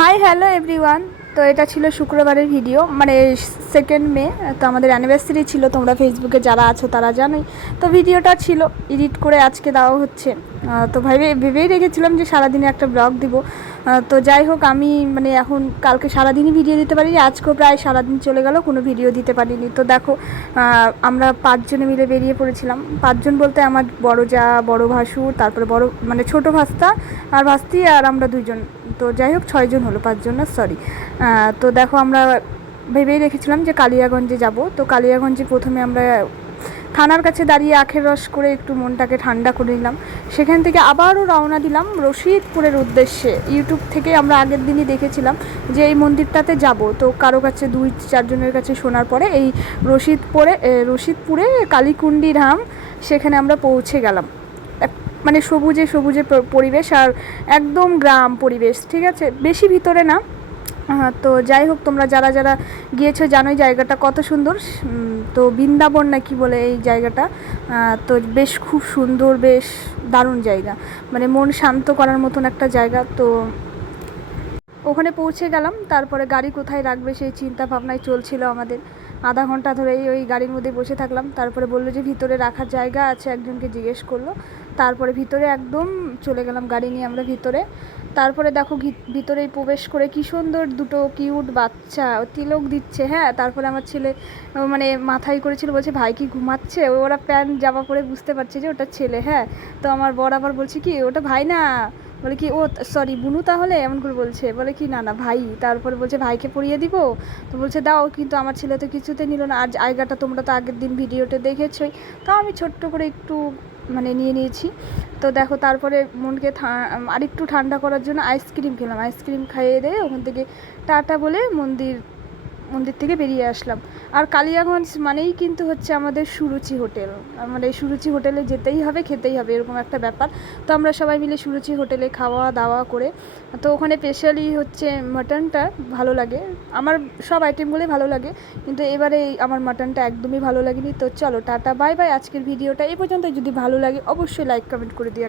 Hi hello everyone. তো এটা ছিল শুক্রবারের ভিডিও, মানে 2 মে। তো আমাদের অ্যানিভার্সারি ছিল, তোমরা ফেসবুকে যারা আছো তারা জানোই। তো ভিডিওটা ছিল এডিট করে আজকে দেওয়া হচ্ছে। তো ভেবেই রেখেছিলাম যে সারাদিনে একটা ব্লগ দিব। তো যাই হোক, আমি মানে এখন কালকে সারাদিনই ভিডিও দিতে পারি, আজকেও প্রায় সারাদিন চলে গেল, কোনো ভিডিও দিতে পারিনি। তো দেখো, আমরা 5 জনে মিলে বেরিয়ে পড়েছিলাম। 5 জন বলতে আমার বড় যা, বড় ভাসুর, তারপরে বড় মানে ছোট ভাস্তা আর ভাস্তি, আর আমরা 2 জন। তো যাই হোক 6 জন হলো, 5 জন না, সরি। তো দেখো, আমরা ভেবেই রেখেছিলাম যে কালিয়াগঞ্জে যাব। তো কালিয়াগঞ্জে প্রথমে আমরা থানার কাছে দাঁড়িয়ে আখের রস করে একটু মনটাকে ঠান্ডা করে নিলাম। সেখান থেকে আবারও রওনা দিলাম রশিদপুরের উদ্দেশ্যে। ইউটিউব থেকে আমরা আগের দিনই দেখেছিলাম যে এই মন্দিরটাতে যাব। তো কারো কাছে 2-4 জনের কাছে শোনার পরে এই রশিদপুরে কালীকুণ্ডি ধাম, সেখানে আমরা পৌঁছে গেলাম। মানে সবুজে সবুজে পরিবেশ, আর একদম গ্রাম পরিবেশ, ঠিক আছে, বেশি ভিতরে না। তো যাই হোক, তোমরা যারা যারা গিয়েছো জানোই জায়গাটা কত সুন্দর। তো বৃন্দাবন না কি বলে এই জায়গাটা। তো বেশ খুব সুন্দর, বেশ দারুণ জায়গা, মানে মন শান্ত করার মতন একটা জায়গা। তো ওখানে পৌঁছে গেলাম। তারপরে গাড়ি কোথায় রাখবে সেই চিন্তা ভাবনায় চলছিল আমাদের। আধা ঘন্টা ধরেই ওই গাড়ির মধ্যে বসে থাকলাম। তারপরে বললো যে ভিতরে রাখার জায়গা আছে, একজনকে জিজ্ঞেস করলো। তারপরে ভিতরে একদম চলে গেলাম গাড়ি নিয়ে আমরা ভিতরে। তারপরে দেখো ভিতরেই প্রবেশ করে কি সুন্দর দুটো কিউট বাচ্চা তিলক দিচ্ছে। হ্যাঁ, তারপরে আমার ছেলে মানে মাথায় করেছিল, বলছে ভাই কি ঘুমাচ্ছে। ওরা প্যান্ট জামা পরে বুঝতে পারছে যে ওটা ছেলে। হ্যাঁ, তো আমার বর আবার বলছে কি ওটা ভাই না, বলে কি ও সরি বুনু, তাহলে এমন করে বলছে, বলে কি না না ভাই। তারপরে বলছে ভাইকে পরিয়ে দিব। তো বলছে দাও, কিন্তু আমার ছেলে তো কিছুতে নিল না। আর জায়গাটা তোমরা তো আগের দিন ভিডিওতে দেখেছোই, তাও আমি ছোট্ট করে একটু মানে নিয়ে নিয়েছি। তো দেখো, তারপরে মনকে আরেকটু ঠান্ডা করার জন্য আইসক্রিম খেলাম। আইসক্রিম খাইয়ে দিয়ে ওখান থেকে টাটা বলে মন্দির থেকে বেরিয়ে আসলাম। আর কালিয়াগঞ্জ মানেই কিন্তু হচ্ছে আমাদের সুরুচি হোটেল। মানে সুরুচি হোটেলে যেতেই হবে, খেতেই হবে, এরকম একটা ব্যাপার। তো আমরা সবাই মিলে সুরুচি হোটেলে খাওয়া দাওয়া করে, তো ওখানে স্পেশালি হচ্ছে মাটনটা ভালো লাগে। আমার সব আইটেমগুলোই ভালো লাগে, কিন্তু এবারে আমার মাটনটা একদমই ভালো লাগেনি। তো চলো টাটা বাই বাই। আজকের ভিডিওটা এই পর্যন্ত। যদি ভালো লাগে অবশ্যই লাইক কমেন্ট করে দিও।